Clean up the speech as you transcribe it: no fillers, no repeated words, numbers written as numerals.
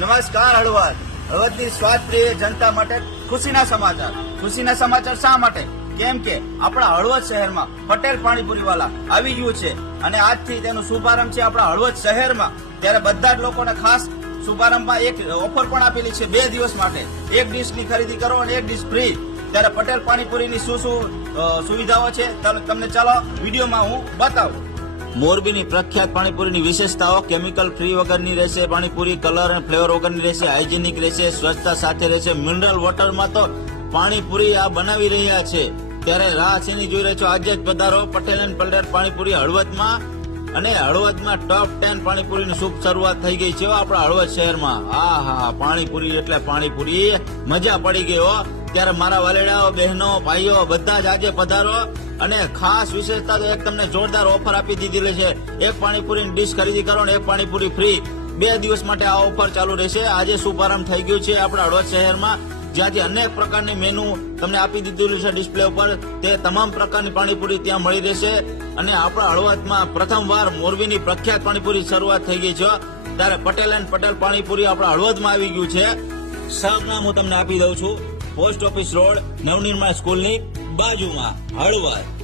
નમસ્કાર હળવદ. હળવદની સ્વાદ પ્રિય જનતા માટે ખુશીના સમાચાર શા માટે? કેમ કે આપણા હળવદ શહેરમાં પટેલ પાણીપુરીવાલા આવી ગયું છે અને આજથી તેનો શુભારંભ છે આપણા હળવદ શહેરમાં. ત્યારે બધા જ લોકોને ખાસ શુભારંભમાં એક ઓફર પણ આપેલી છે 2 દિવસ માટે. એક ડીશની ખરીદી કરો અને એક ડીશ ફ્રી. ત્યારે પટેલ પાણીપુરીની શું સુવિધાઓ છે તમને ચાલો વિડીયોમાં હું બતાવું. મોરબીની પ્રખ્યાત પાણીપુરીની વિશેષતાઓ: કેમિકલ ફ્રી વગરની રહેશે પાણીપુરી, કલર અને ફ્લેવર વગરની રહેશે, હાઇજેનિક રહેશે, સ્વચ્છતા સાથે રહેશે. મિનરલ વોટરમાં તો પાણીપુરી આ બનાવી રહ્યા છે. ત્યારે રાહ શેની જોઈ રહ્યા છો? આજે જ પધારો પટેલ એન્ડ પટેલ પાણીપુરી હળવદમાં. અને હળવદમાં ટોપ 10 પાણીપુરીની શુભ શરૂઆત થઈ ગઈ છે આપણા હળવદ શહેરમાં. હા, પાણીપુરી એટલે પાણીપુરી, મજા પડી ગઈ હો. ત્યારે મારા વાલેડાઓ, બહેનો, ભાઈઓ બધા જ આજે પધારો. અને ખાસ વિશેષતા તો એક તમને જોરદાર ઓફર આપી દીધેલી છે. એક પાણીપુરીની ડીશ ખરીદી કરો ને એક પાણીપુરી ફ્રી. 2 દિવસ માટે આ ઓફર ચાલુ રહેશે. આજે શુભારંભ થઈ ગયું છે આપણા હળવદ શહેરમાં, જ્યાંથી અનેક પ્રકારની મેનુ તમને આપી દીધેલું છે ડિસ્પ્લે ઉપર. તે તમામ પ્રકારની પાણીપુરી ત્યાં મળી રહેશે. અને આપણા હળવદમાં પ્રથમવાર મોરબીની પ્રખ્યાત પાણીપુરી શરૂઆત થઈ ગઈ છે. ત્યારે પટેલ એન્ડ પટેલ પાણીપુરી આપણા હળવદમાં આવી ગયું છે. સરનામ હું તમને આપી દઉં છું: પોસ્ટ ઓફિસ રોડ, નવનિર્માણ સ્કૂલની બાજુમાં, હળવદ.